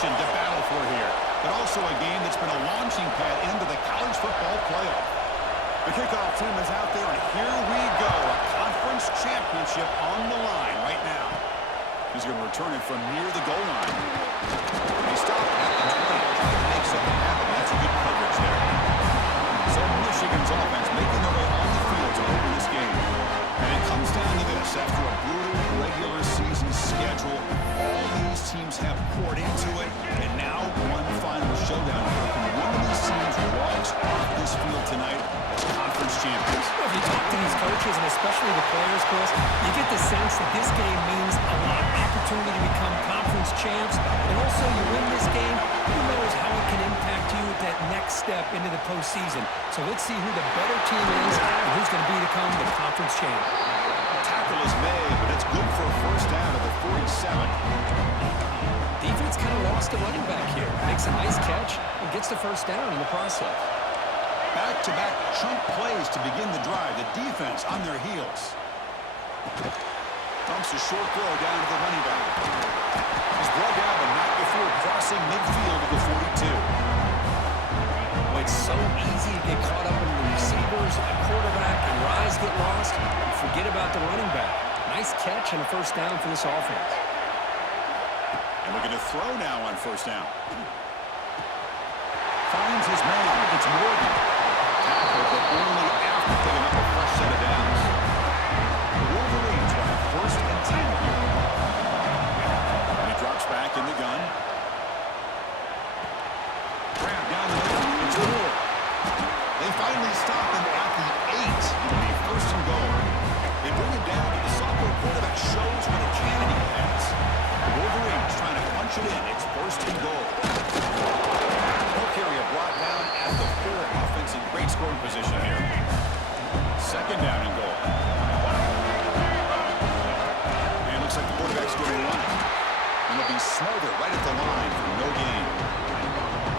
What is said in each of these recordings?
position to battle for here, but also a game that's been a launching pad into the college football playoff. The kickoff team is out there, and here we go. A conference championship on the line right now. He's going to return it from near the goal line. He stopped at the 20, trying to make something happen. That's a good coverage there. So Michigan's offense making their way on the field to open this game. And it comes down to this. After a brutal regular season schedule, all these teams have poured into it, and now one final showdown. One of these teams walks off this field tonight as conference champions. Well, if you talk to these coaches, and especially the players, Chris, you get the sense that this game means a lot. Opportunity to become conference champs, and also you win this game, who knows how it can impact you at that next step into the postseason. So let's see who the better team is and who's going to become the conference champ. Tackle is made, but it's good for a first down at the 47. Defense kind of lost the running back here. Makes a nice catch and gets the first down in the process. Back-to-back chunk plays to begin the drive. The defense on their heels. Dumps a short throw down to the running back. He's brought down, but not before crossing midfield to the 42. Well, it's so easy to get caught up in the receivers, the quarterback, and your eyes get lost. You forget about the running back. Nice catch and a first down for this offense. And looking to throw now on first down. Finds his man. It's Morgan. Tackle, but only after picking up a fresh set of downs. Wolverines try first and 10 here. And he drops back in the gun. Grab down the middle. It's Moore. They finally stop him at the 8. It'll be first and goal. They bring him down, but the sophomore quarterback shows what a cannon he has. The Wolverines trying to punch it in. It's first and goal. Hook area brought down at the 4. Offense in great scoring position here. Second down and goal. And looks like the quarterback's going to run it. And they'll be smothered right at the line for no gain.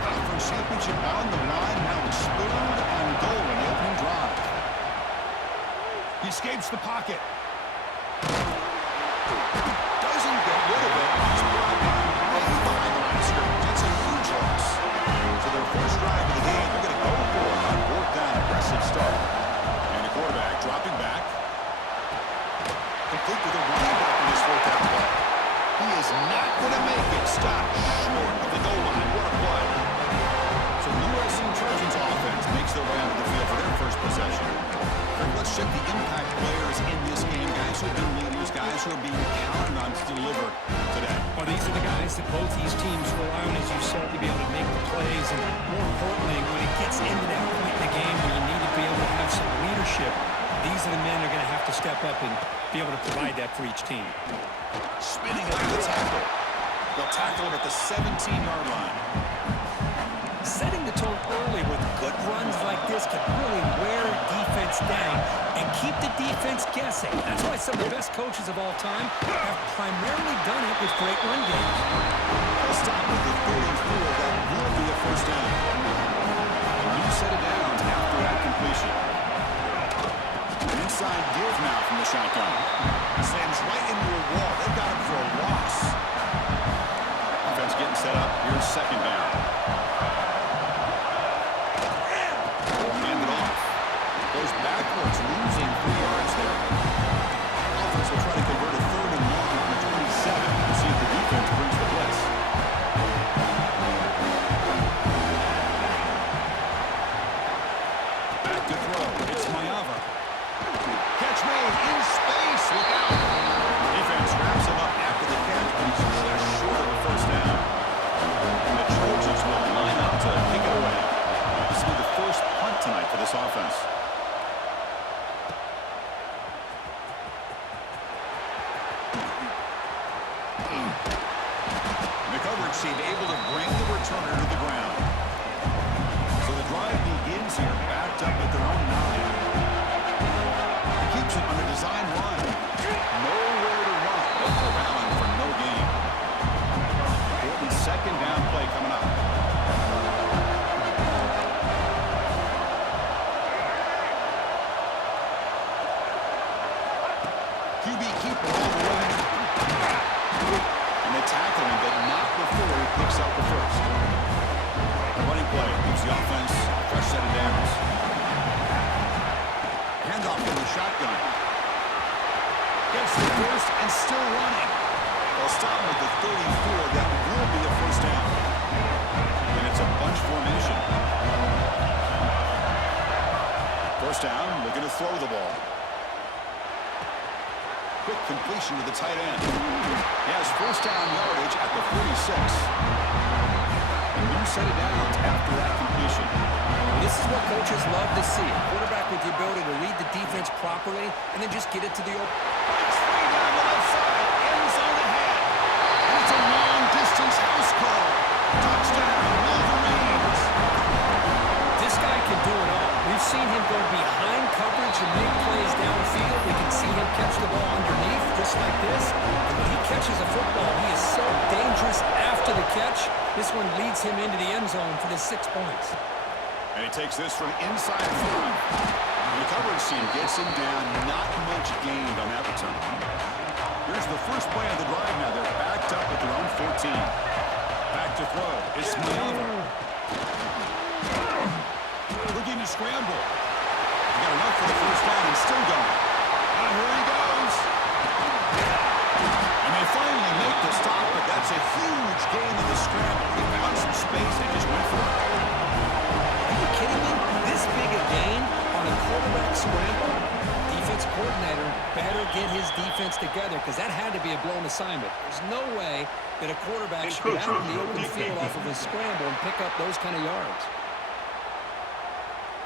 Conference championship on the line. Now it's third and goal in the opening drive. He escapes the pocket. Doesn't get rid of it. He's brought down right behind the line of scrimmage. That's a huge loss. So their first drive of the game, they're going to go for it on fourth down. Aggressive start. And the quarterback dropping back. Complete with a running back in this fourth down play. He is not going to make it. Stop short of the goal line. What a play. So the USC Trojans offense makes their way onto the field for their first possession. Let's check the impact players in this game. Guys who have been leaders, guys who are being counted on to deliver today. Well, these are the guys that both these teams rely on, as you said, to be able to make the plays. And more importantly, when it gets into that point in the game where you need to be able to have some leadership, these are the men that are going to have to step up and be able to provide that for each team. Spinning up the tackle. They'll tackle him at the 17-yard line. Setting the tone early with good runs like this can really wear defense down and keep the defense guessing. That's why some of the best coaches of all time have primarily done it with great run games. They'll stop with the 34. That will be a first down. A new set of downs after that completion. An inside give now from the shotgun. Slams right into a wall. They've got him for a loss. Offense getting set up. Here's second down. Goes backwards, losing 3 yards there. Offense will try to convert a third and long on the 27. We'll see if the defense brings the blitz. Back to throw. It's Mayava. Catch made in space. Look out. Defense wraps him up after the catch, but he's just short of the first down. And the Trojans will line up to kick it away. This will be the first punt tonight for this offense. Seemed able to bring the returner to the ground. So the drive begins here, backed up at their own 9. He keeps it on a design run. Nowhere to run, but for Allen for no gain. Important second down play coming up. QB keeper all the way. And they tackle him, but not before he picks up the first. The running play gives the offense a fresh set of downs. Handoff in the shotgun. Gets the first and still running. They'll stop with the 34. That will be a first down. And it's a bunch formation. First down, looking to throw the ball. Quick completion to the tight end. He has first down yardage at the 46. And you set it down after that completion. This is what coaches love to see. A quarterback with the ability to read the defense properly and then just get it to the open. Breaks free down the left side. End zone ahead. And it's a long-distance house call. Touchdown, Wolverines. This guy can do it all. We've seen him go behind coverage and make plays downfield. We can see him catch the ball underneath just like this. And when he catches a football, he is so dangerous after the catch. This one leads him into the end zone for the 6 points. And he takes this from inside 5. The coverage team gets him down. Not much gained on that return. Here's the first play of the drive now. They're backed up at their own 14. Back to throw. Ismailova. Looking to scramble. He got enough for the first down and still going. Here he goes. And they finally make the stop, but that's a huge gain in the scramble. He found some space and just went for it. Are you kidding me? This big a gain on a quarterback scramble? Defense coordinator better get his defense together because that had to be a blown assignment. There's no way that a quarterback should get out in the open field off of a scramble and pick up those kind of yards.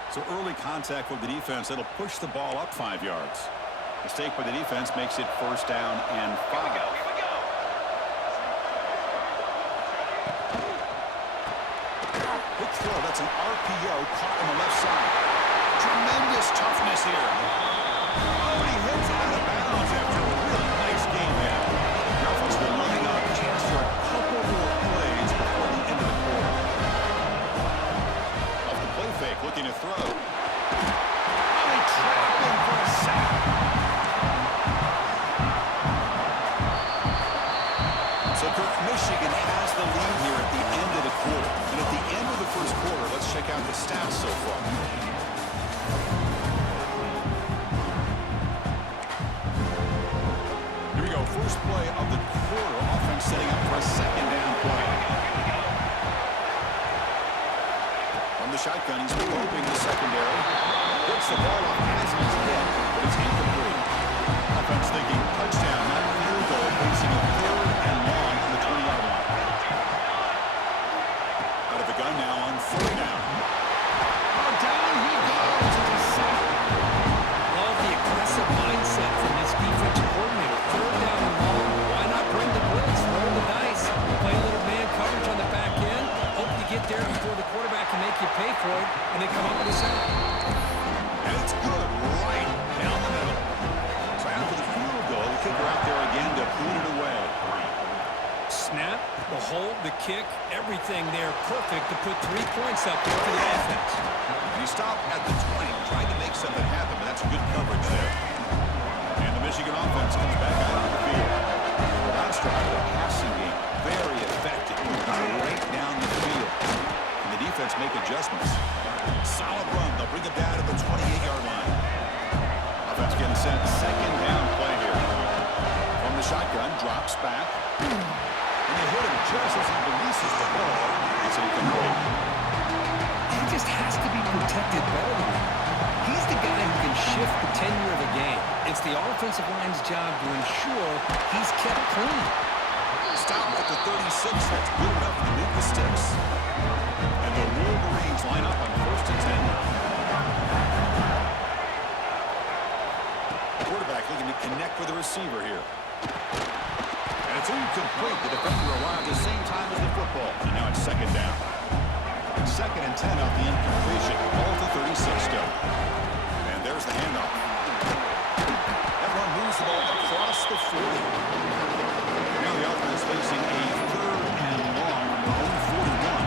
So early contact with the defense, it'll push the ball up 5 yards. Mistake by the defense makes it first down and 5. Quick throw, that's an RPO caught on the left side. Tremendous toughness here. Oh, and he hits out of bounds after a really nice game there. The offense will line up a chance for a couple more plays before the end of the quarter. Off the play fake, looking to throw. Oh, he trapped him for a sack. So Michigan has the lead here at the end of the quarter. And at the end of the first quarter, let's check out the stats so far. Here we go, first play of the quarter. Offense setting up for a second down play. From the shotgun, he's probing the secondary. Gets the ball off as he's hit, but it's incomplete. Offense thinking touchdown, not field goal, facing a 3rd and long from the 20-yard line. Out of the gun now on 4th down. Oh, down he goes. It's a sack. Love the aggressive mindset from this defensive coordinator. 3rd down and long. Why not bring the blitz? Roll the dice. Play a little man coverage on the back end. Hope you get there before the quarterback can make you pay for it, and then come up with a sack. And it's good right down the middle. So after the field goal, the kicker out there again to boot it away. Snap, the hold, the kick, everything there perfect to put 3 points up there for the offense. And he stopped at the 20, trying to make something happen, but that's good coverage there. And the Michigan offense comes back out on the field. The last drive, the passing game, very effective. Right down the field. And the defense make adjustments. Solid run. They'll bring it down to the 28-yard line. Offense getting sent. Second down play here. From the shotgun, drops back. And they hit him just as he releases the ball. It's incomplete. He just has to be protected better than that. He's the guy who can shift the tenure of a game. It's the offensive line's job to ensure he's kept clean. Stop at the 36. That's good enough to move the sticks. And the Wolverines line up on 1st and 10 now. Quarterback looking to connect with the receiver here. And it's incomplete. The defender arrived at the same time as the football. And now it's 2nd down. 2nd and 10 off the incompletion. Ball to 36 still. And there's the handoff. That run moves the ball across the 40. Now the offense facing a 3rd and long from their own 41.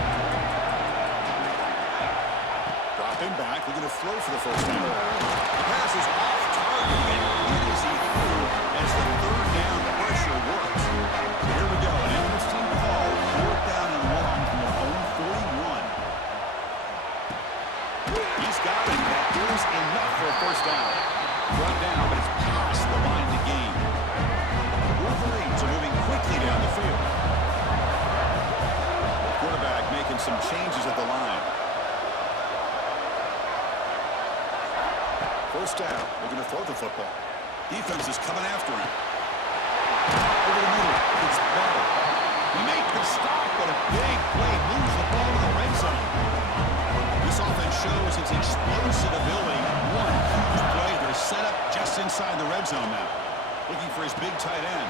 Dropping back, looking to throw for the first down. The pass is off target, and it is through as the 3rd down pressure works. So here we go, an interesting call, 4th down and First down. Looking to throw the football. Defense is coming after him. Over the middle. It's Bell. He make the stop, but a big play moves the ball to the red zone. This offense shows its explosive ability. One huge play. They're set up just inside the red zone now. Looking for his big tight end.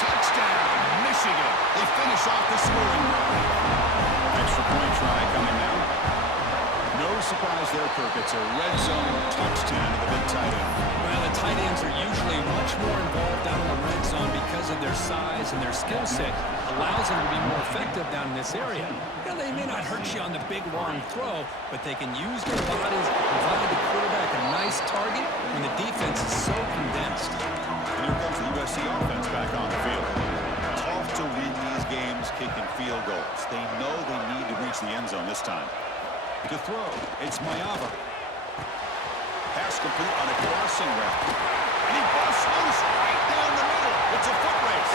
Touchdown, Michigan. They finish off the scoring drive. Extra point try coming now. No surprise there, Kirk. It's a red zone touchdown to the big tight end. Well, the tight ends are usually much more involved down in the red zone because of their size and their skill set. Allows them to be more effective down in this area. You know, they may not hurt you on the big long throw, but they can use their bodies to provide the quarterback a nice target when the defense is so condensed. And here comes the USC offense back on the field. Tough to win these games kicking field goals. They know they need to reach the end zone this time. To throw, it's Mayava. Pass complete on a crossing route. And he busts loose right down the middle. It's a foot race.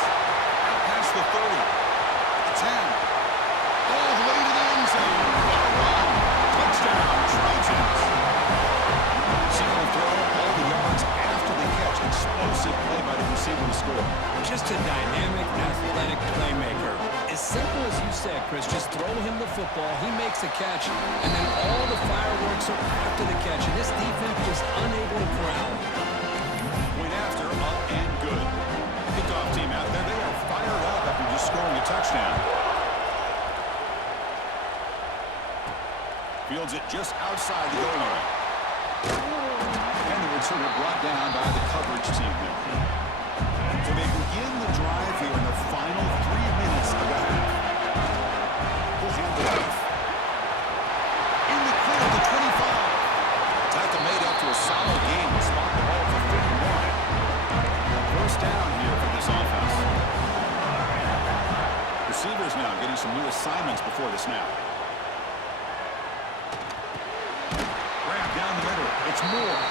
Out past the 30. The 10. All the way to the end zone. What a run. Touchdown, Trojans. Single throw, all the yards after the catch. Explosive play by the receiver to score. Just a dynamic, athletic playmaker. As simple as you said, Chris, just throw him the football, he makes a catch, and then all the fireworks are after the catch, and this defense is unable to corral him. Point after, up and good. Kickoff team out there, they are fired up after just scoring a touchdown. Fields it just outside the goal line. And the returner brought down by the coverage team there. So they begin the drive here in the final 3 minutes of the half. We'll hand it off. In the clear at the 25. Tackle made up to a solid game to spot the ball for 51. First down here for this offense. Receivers now getting some new assignments before the snap. Grab down the middle. It's Moore.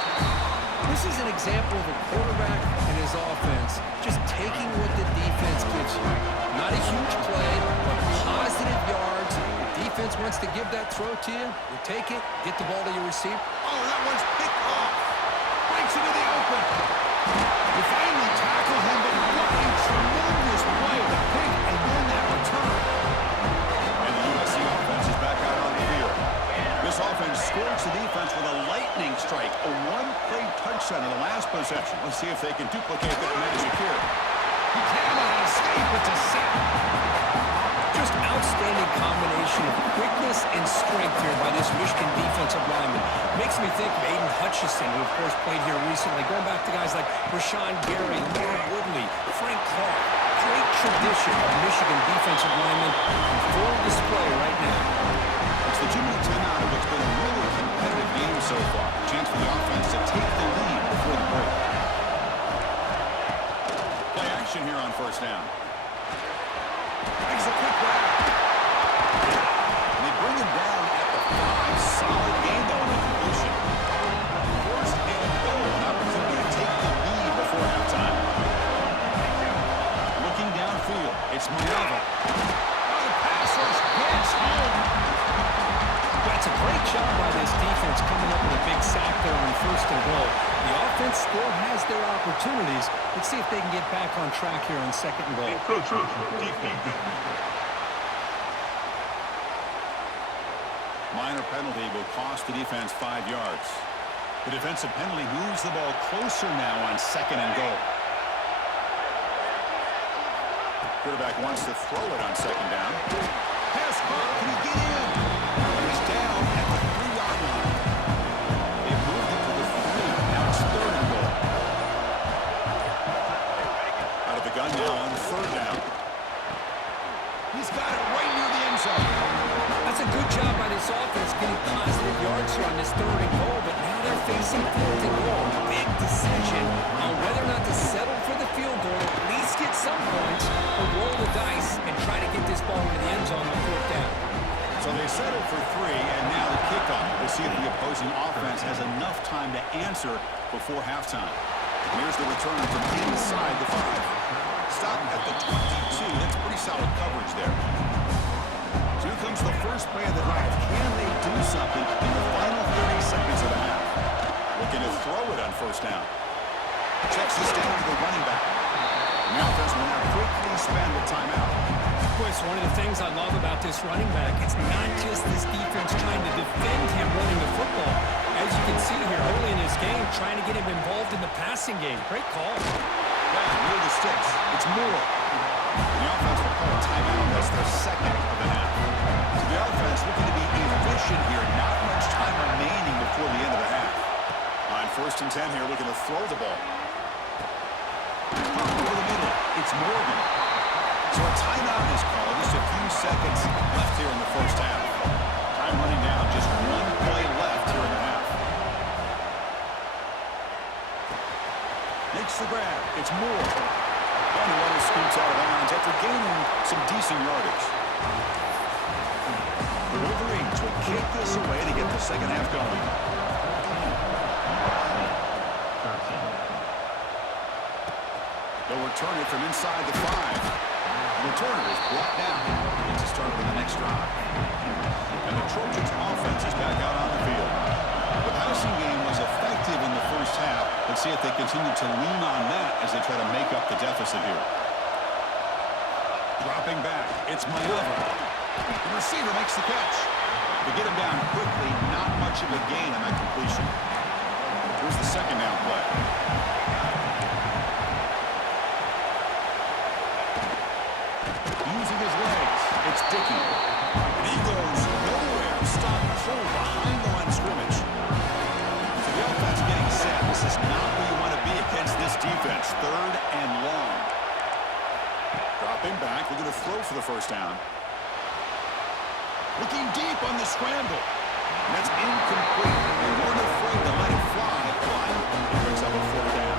This is an example of a quarterback and his offense just taking what the defense gives you. Not a huge play, but positive yards. The defense wants to give that throw to you. You take it, get the ball to your receiver. Oh, that one's picked off. Breaks into the open. You finally tackle him, but what a tremendous play to pick and then that return. And the USC offense is back out on the field. This offense scores the defense with a lightning strike. A one-play touchdown in the last possession. Let's see if they can duplicate that magic here. He cannot escape. It's a sack. Just outstanding combination of quickness and strength here by this Michigan defensive lineman. Makes me think of Aiden Hutchinson, who of course played here recently. Going back to guys like Rashawn Gary, Lord Woodley, Frank Clark. Great tradition of Michigan defensive linemen in full display right now. It's the 2-minute timeout of what's been a really competitive game so far. Chance for the offense to take the lead before the break. Play action here on first down. Makes a quick grab. And they bring him down at the 5. Solid gain though on the completion. First and goal. An opportunity to take the lead before halftime. Looking downfield. It's Mayava. Oh, the pass rush gets home. That's a great job by this defense coming up with a big sack there on first and goal. The offense still has their opportunities. Let's see if they can get back on track here on second and goal. Minor penalty will cost the defense 5 yards. The defensive penalty moves the ball closer now on second and goal. Quarterback wants to throw it on second down. Pass caught. Can he get in? He's down at the 3-yard line. They moved it to the 3. Now it's third and goal. Out of the gun now on third down. He's got it right near the end zone. That's a good job by this offense getting positive yards here on this third and goal, but now they're facing fourth and goal. Big decision on whether or not to settle for the field goal, at least get some points, or roll the dice and try to get this ball into the end zone on fourth down. So they settled for 3, and now the kickoff. We'll see if the opposing offense has enough time to answer before halftime. Here's the return from inside the 5. Stop at the 22. That's pretty solid coverage there. So here comes the first play of the drive. Can they do something in the final 30 seconds of the half? Looking to throw it The offense will now quickly spend the timeout. Boy, it's one of the things I love about this running back. It's not just this defense trying to defend him running the football. As you can see here early in his game, trying to get him involved in the passing game. Great call. Yeah, near the sticks. It's Moore. The offense will call a timeout. That's their second of the half. So the offense looking to be efficient here. Not much time remaining before the end of the half. On 1st and 10 here, looking to throw the ball. Pop over the middle. It's Morgan. So a timeout is called. Just a few seconds left here in the first half. Time running down. Just one play left here in the half. Makes the grab. It's Moore. And the runner scoots out of bounds after gaining some decent yardage. The Wolverines will kick this away to get the second half going. They'll return it from inside the 5. The returner is brought down. Gets a start with the next drive. And the Trojans offense is back out on the field. The passing game was effective in the first half. Let's see if they continue to lean on that as they try to make up the deficit here. Dropping back, it's Mailova. The receiver makes the catch. They get him down quickly, not much of a gain on that completion. Here's the second down play. Using his legs, it's Dickey. And he goes nowhere. Stop cold behind the line of scrimmage. So the offense getting set. This is not where you want to be against this defense. 3rd and long. Dropping back, we're going to throw for the first down. Looking deep on the scramble. And that's incomplete. They weren't afraid to let it fly, but it brings up a 4th down.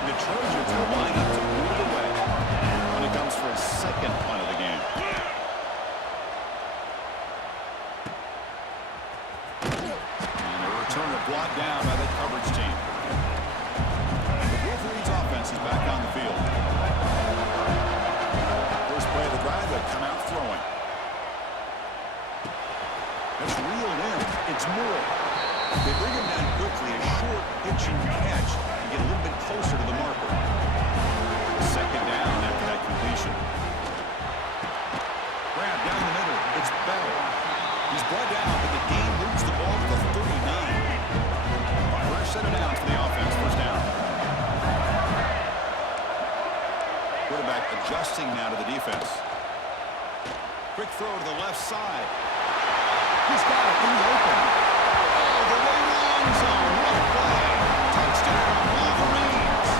And the Trojans will line up to move it away when it comes for a second punt of the game. And the returner brought down by the coverage team. The Wolverines offense is back on the field. First play of the drive, they come out throwing. That's reeled in. It's Moore. They bring him down quickly. A short pitching catch and get a little bit closer to the marker. Second down after that completion. Grab down the middle. It's Bell. He's brought down, but the game moves the ball to the 39. First set of downs for the offense. First down. Quarterback adjusting now to the defense. Quick throw to the left side. He's got it in the open. Oh, the way long zone. What a play. Touchdown, Wolverines.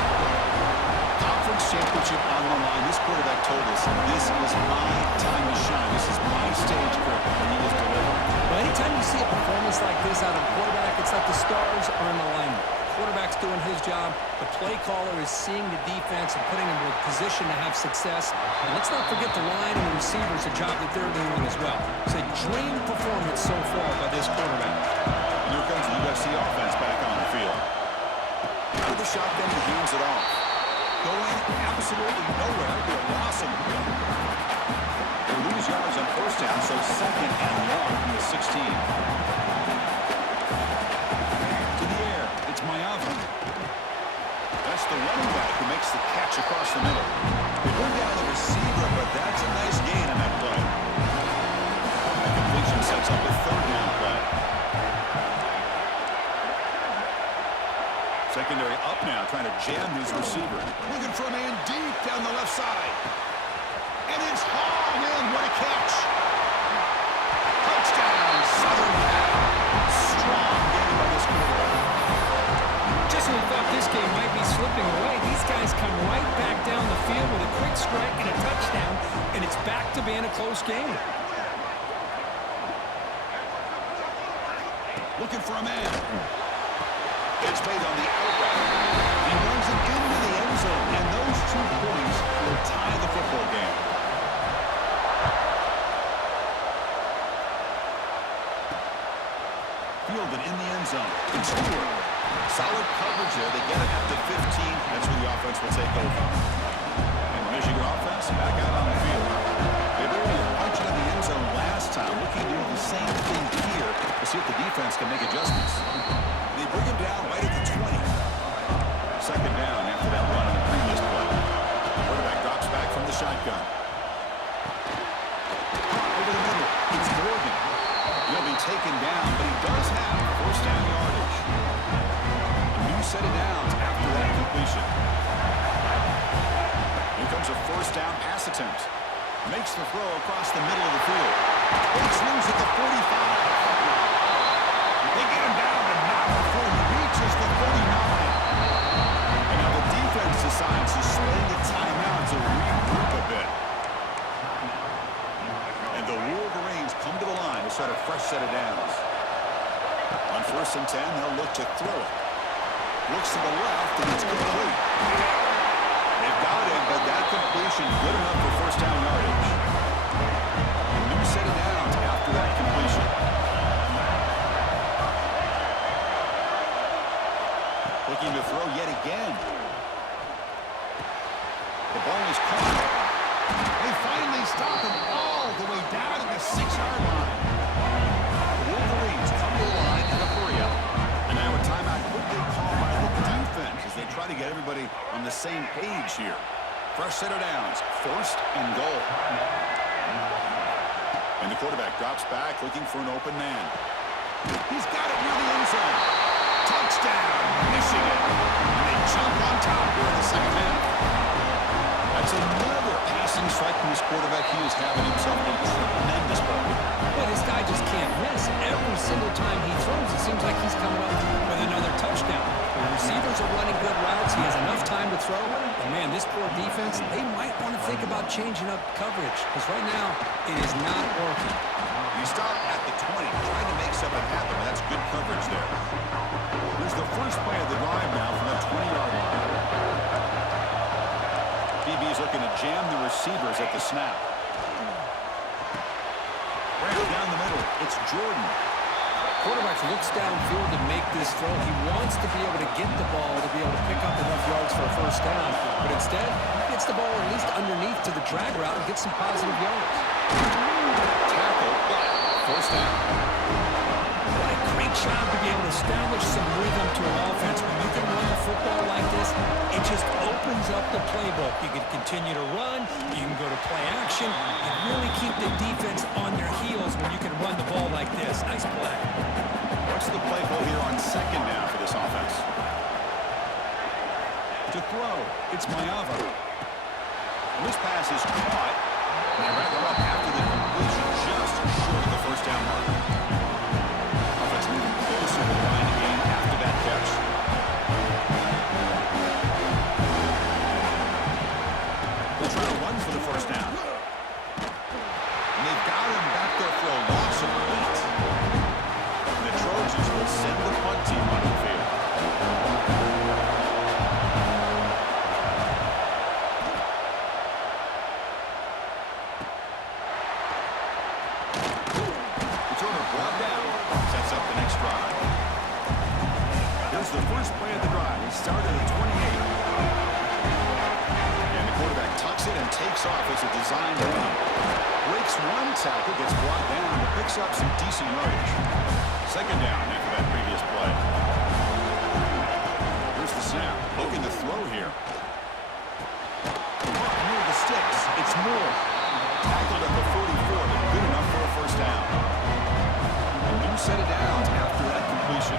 Conference championship on the line. This quarterback told us, this is my time to shine. This is my stage, Kirk, and he is delivering. Well, anytime you see a performance like this out of a quarterback, it's like the stars are in alignment. Quarterback's doing his job. The play caller is seeing the defense and putting him in a position to have success. And let's not forget the line and the receivers, the job that they're doing as well. It's a dream performance so far by this quarterback. And here comes the USC offense back on the field. Out of the shotgun, he hands it off. Going absolutely nowhere. That'll be a loss on the field. They lose yards on first down, so second and long from the 16. That's the running back who makes the catch across the middle. They bring down the receiver, but that's a nice gain on that play. The completion sets up a 3rd down play. Secondary up now, trying to jam his receiver. Looking for a man deep down the left side. And it's hauled in. What a catch. Touchdown, Southern Cal. Strong game by this quarterback. Just when we thought this game might be slipping away, these guys come right back down the field with a quick strike and a touchdown, and it's back to being a close game. Looking for a man. It's made on the out route. He runs it into the end zone, and those 2 points will tie the football game. Fielded in the end zone. It's Stewart. Solid coverage there. They get it at the 15. That's where the offense will take over. And the Michigan offense back out on the field. They were able to punch it in the end zone last time. Looking to do the same thing here to see if the defense can make adjustments. They bring him down right at the 20. Second down after that run on the previous play. becomes a first down pass attempt. Makes the throw across the middle of the field. Breaks loose at the 45. They get him down, but not before he reaches the 39. And now the defense decides to spend a timeout to regroup a bit. And the Wolverines come to the line to start a fresh set of downs. On 1st and 10, they'll look to throw it. Looks to the left, and it's complete. They've got him, but that completion good enough for first down yardage. A new set of downs after that completion. Looking to throw yet again. The ball is caught. They finally stop him all the way down to the 6-yard line. The Wolverines come to the line and a hurry up. And now a timeout quickly called by the defense as they try to get everybody on the same page here. Fresh set of downs, 1st and goal. And the quarterback drops back looking for an open man. He's got it near the end zone. Touchdown, Michigan. And they jump on top here in the second half. That's another passing strike from his quarterback. He is having himself a tremendous ball. Well, this guy just can't miss. Every single time he throws, it seems like he's coming up with another touchdown. The receivers are running good routes. He has enough time to throw. And, man, this poor defense, they might want to think about changing up coverage because right now it is not working. You stop at the 20, trying to make something happen, but that's good coverage there. There's the first play of the drive now from the 20-yard line. DB's looking to jam the receivers at the snap. Right down the middle, it's Jordan. Quarterback looks downfield to make this throw. He wants to be able to get the ball to be able to pick up enough yards for a first down. But instead, he gets the ball at least underneath to the drag route and gets some positive yards. Tackle, but first down. What a great job to be able to establish some rhythm to an offense. When you can run the football like this, it just opens up the playbook. You can continue to run, you can go to play action, and really keep the defense on their heels when you can run the ball like this. Nice play. What's the play call here on second down for this offense? To throw, it's Mayava. This pass is caught. They wrap it up after the completion, just short of the first down mark. Offense moving closer to the line again after that catch. They'll try to run for the first down. And they've got him back there for a loss of 8. And the Trojans will send the punt team onto the field. Returner brought down, sets up the next drive. Here's the first play of the drive. He started at 28. And the quarterback tucks it and takes off as a designed run. Breaks one tackle, gets brought down, but picks up some decent yardage. Second down after that previous play. Here's the snap. Looking to throw here. Near the sticks. It's Moore. Tackled at the 44, but good enough for a first down. A new set of downs after that completion.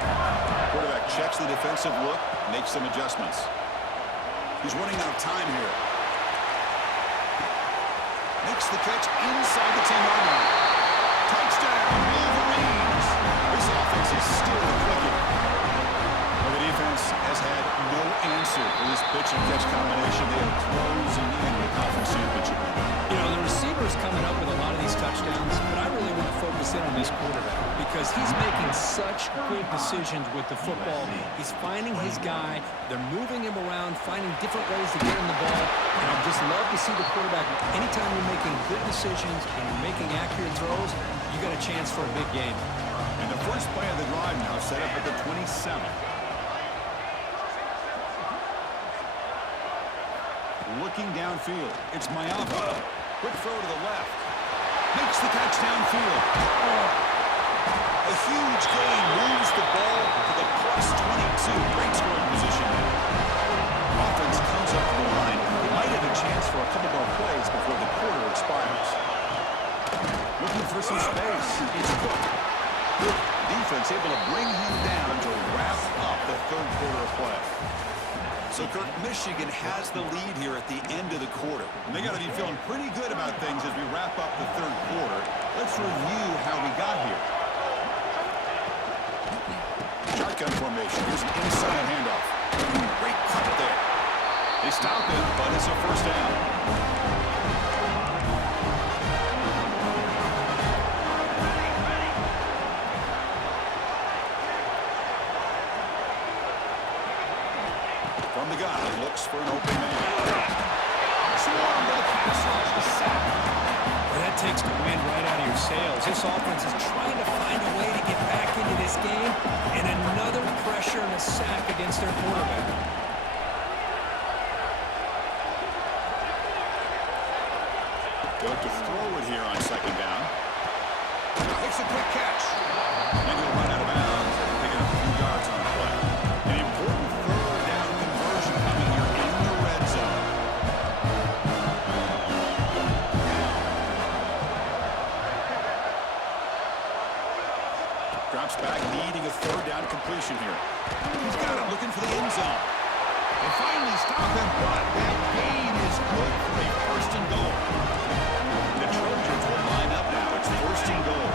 Quarterback checks the defensive look, makes some adjustments. He's running out of time here. Makes the catch inside the 10-yard line. Touchdown, Wolverines! This offense is still clicking. Well, the defense has had no answer for this pitch and catch combination. They are closing in the conference championship. You know, the receiver's coming up with a lot of these touchdowns, but I really want to focus in on this quarterback because he's making such good decisions with the football. He's finding his guy. They're moving him around, finding different ways to get him the ball. And I just love to see the quarterback. Anytime you're making good decisions and you're making accurate throws, you got a chance for a big game. And the first play of the drive now set up at the 27. Looking downfield, it's Mayava. Quick throw to the left. Makes the catch downfield. A huge gain moves the ball to the +22. Great scoring position there. Offense comes up to the line. They might have a chance for a couple more plays before the quarter expires. Looking for some space. It's Cook. Defense able to bring him down to wrap up the third quarter of play. So, Kirk, Michigan has the lead here at the end of the quarter. And they got to be feeling pretty good about things as we wrap up the third quarter. Let's review how we got here. Shotgun formation. Here's an inside handoff. Great cut there. They stop it, but it's a first down. From the gun, he looks for an open man. Swarm to the pass rush, the sack. Well, that takes the wind right out of your sails. This offense is trying to find a way to get back into this game, and another pressure and a sack against their quarterback. They look to throw it here on second down. Makes a quick catch. And he'll run out of bounds, picking up a few yards on the play. An important third down conversion coming here in the red zone. Drops back, needing a third down completion here. He's got it, looking for the end zone. They finally stop him, but that gain is good for a first and goal. The Trojans will line up now. It's first and goal.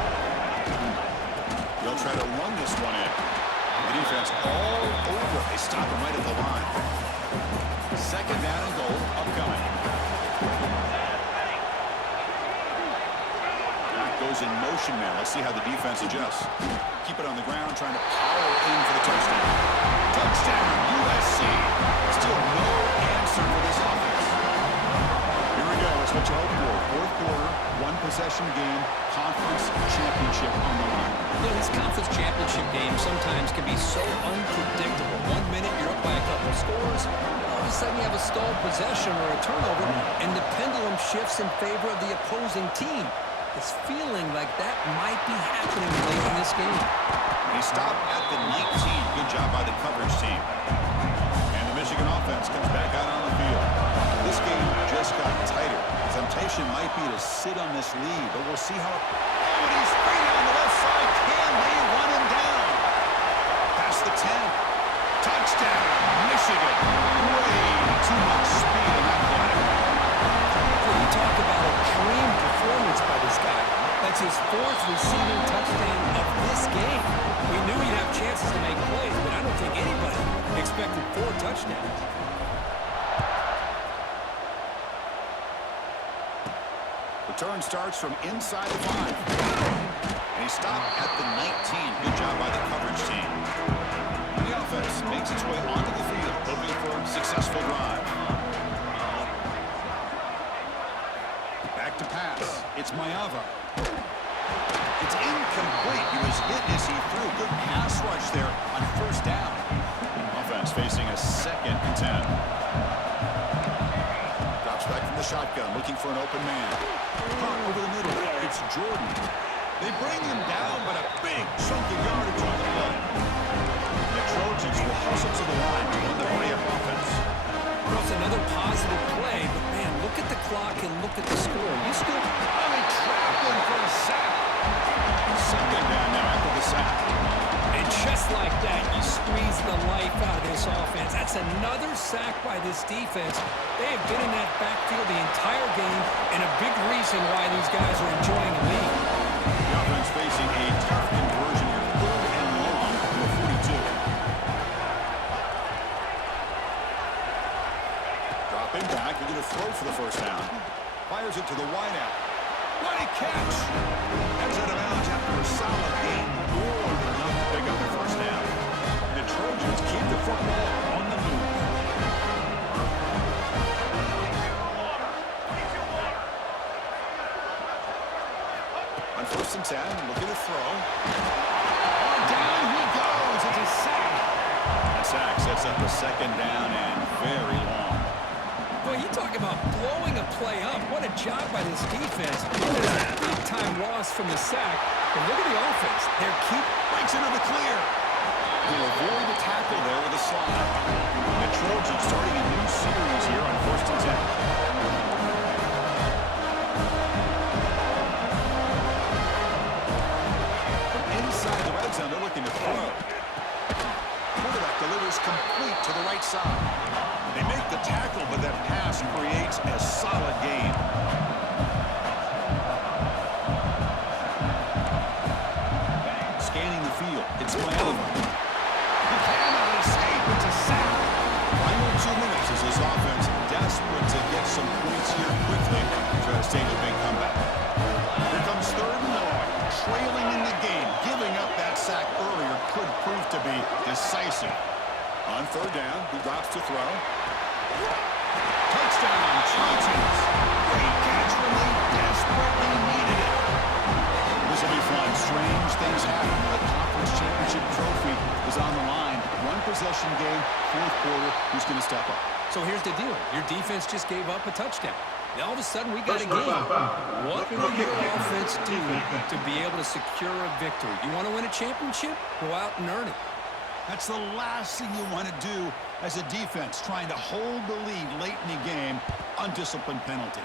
They'll try to run this one in. The defense all over. They stop him right at the line. Second down and goal upcoming. Back goes in motion now. Let's see how the defense adjusts. Keep it on the ground, trying to power in for the touchdown. Touchdown, USC. Still no answer for this offense. Here we go. That's what you hope for. Fourth quarter, one-possession game, conference championship on the line. Yeah, this conference championship game sometimes can be so unpredictable. 1 minute you're up by a couple of scores, all of a sudden you have a stalled possession or a turnover, and the pendulum shifts in favor of the opposing team. It's feeling like that might be happening late in this game. They stop at the 19. Good job by the coverage team. And the Michigan offense comes back out on the field. This game just got tighter. The temptation might be to sit on this lead, but we'll see how it... Oh, and he's free on the left side. Can they run him down? Past the 10. Touchdown, Michigan. Way too much speed in that play. Well, you talk about a dream performance by this guy. That's his fourth receiving touchdown of this game. We knew he'd have chances to make plays, but I don't think anybody expected 4 touchdowns. Return starts from inside the 5. And he stopped at the 19. Good job by the coverage team. And the offense makes its way onto the field, hoping for a successful drive. Back to pass. It's Mayava. It's incomplete. He was hit as he threw. Good pass rush there on first down. Offense facing a second and 10. Drops back from the shotgun, looking for an open man. Punt over the middle. It's Jordan. They bring him down, but a big chunk of yardage on the play. The Trojans will hustle to the line to win the hurry-up offense. Well, it's another positive play, but man, look at the clock and look at the score. You still... Oh, they trap him for a sack. Second down now after the sack. And just like that, you squeeze the life out of this offense. That's another sack by this defense. They have been in that backfield the entire game, and a big reason why these guys are enjoying a lead. The offense facing a tough conversion here. Third and long from the 42. Dropping back, they're going to throw for the first down. Fires it to the wideout. What a catch! Heads out of bounds after a solid gain. More than enough to pick up the first down. The Trojans keep the football on the move. On first and 10, looking to throw. Oh, down he goes. It's a sack. A sack sets up a second down and very long. Boy, you talk about blowing a play up. What a job by this defense. There's a big-time loss from the sack. And look at the offense. They're Breaks into the clear. He'll avoid the tackle there with a slide. The Trojans starting a new series here on first and 10. From inside the red zone, they're looking to throw. Quarterback delivers complete to the right side. to throw. Touchdown, Chargers. Great catch when they desperately needed it. This will be fun. Strange things happen. The conference championship trophy is on the line. One possession game, fourth quarter. Who's going to step up? So here's the deal. Your defense just gave up a touchdown. Now all of a sudden we got a game. What will your offense do to be able to secure a victory? You want to win a championship? Go out and earn it. That's the last thing you want to do as a defense, trying to hold the lead late in the game. Undisciplined penalty.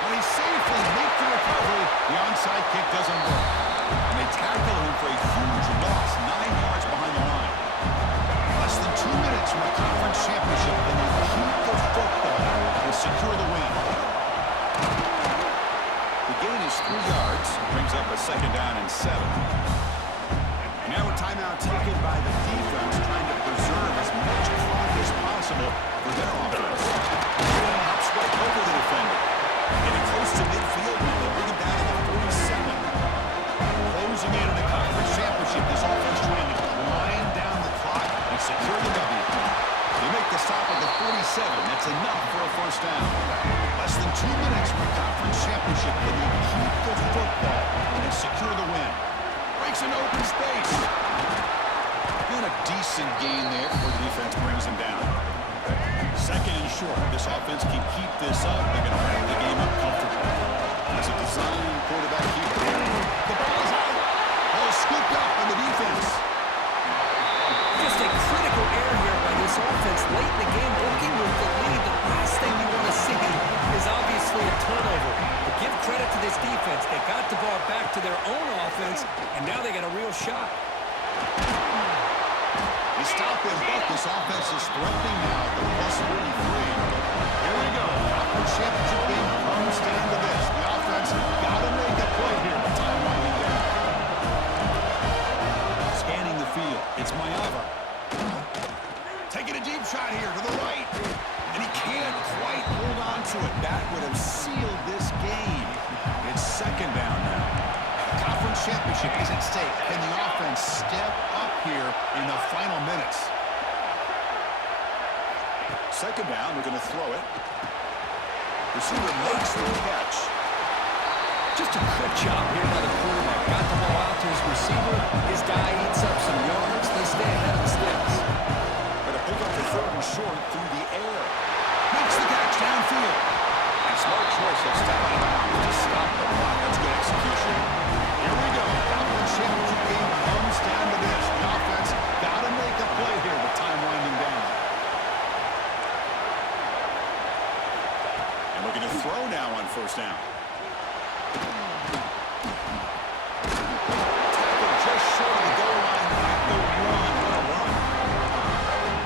And he safely makes the recovery. The onside kick doesn't work. And they tackle him for a huge loss, 9 yards behind the line. Less than 2 minutes from a conference championship, and they keep the football and secure the win. The gain is 3 yards, brings up a second down and 7. And now a timeout taken by the defense, trying to preserve as much clock as possible for their offense. Hops right over the defender. Getting close to midfield now. They bring him down to the 47. Closing in on a conference championship. This offense trying to grind down the clock and secure the W. They make the stop at the 47. That's enough for a first down. Less than 2 minutes from a conference championship. Can they keep the football and secure the win? Breaks an open space. And a decent gain there before the defense brings him down. Second and short. This offense can keep this up. They're going to wrap the game up comfortably. As a design quarterback keeper. The ball is out. Ball scooped up by the defense. Just a critical error here by this offense late in the game, working with the lead. The last thing you want to see is obviously a turnover. But give credit to this defense. They got the ball back to their own offense, and now they got a real shot. They stop him, but this offense is threatening now at the plus 43. Here we go. Conference championship game comes down to this. The offense got to make a play here. The time winding down. Scanning the field. It's Mayava. Taking a deep shot here to the right. And he can't quite hold on to it. That would have sealed this game. It's second down now. The conference championship is at stake. Can the offense step up here in the final minutes? Second down, we're going to throw it. Receiver makes the catch. Just a good job here by the quarterback. Got the ball out to his receiver. His guy eats up some yards. They stay ahead of the sticks. Going to pick up the third and short through the air. Makes the catch downfield. And smart choice of stepping out to stop the clock. That's good execution. Here we go. Conference championship game comes down to this. The offense got to make a play here. The time winding down. And we're going to throw now on first down. Tackle just short of the goal line at the run. What a run.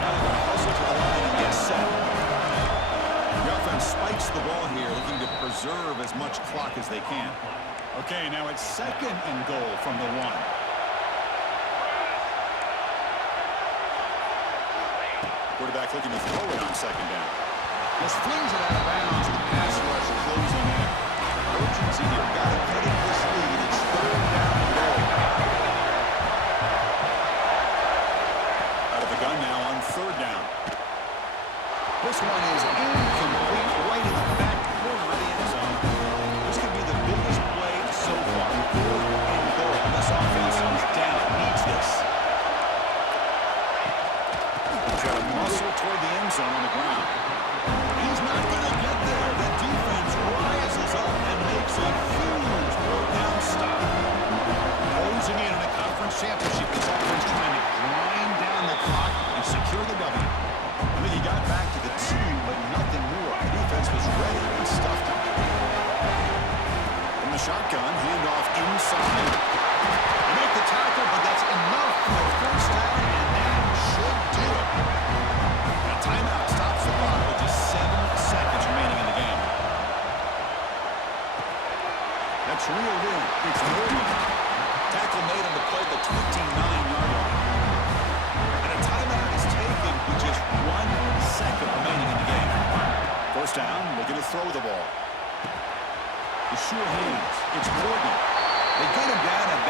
Now they're going to hustle to the line and get set. The offense spikes the ball here, looking to preserve as much clock as they can. Okay, now it's second and goal from the 1. Quarterback looking to throw it on second down. Just flings it out of bounds. The pass rush closing in. Urgency here. Got to cut it this lead. It's third down and goal. Out of the gun now on third down. This one is incomplete, right in the back corner of the end zone. This could be the biggest play so far. Fourth and goal. This offense is down. Needs this. He's got a muscle toward the end zone on the ground. He's not going to get there. The defense rises up and makes a huge fourth-down stop. Closing in on a conference championship. This offense trying to grind down the clock and secure the W. I think he got back to the 2, but nothing more. The defense was ready and stuffed him. From the shotgun, handoff inside. They make the tackle, but that's enough for a first down, and that should do it. A timeout stops the clock with just 7 seconds remaining in the game. That's reeled in. It's Morgan. Tackle made on the play at the 29-yard line. And a timeout is taken with just 1 second remaining in the game. First down, looking to throw the ball. The sure hands. It's Morgan. They get him down at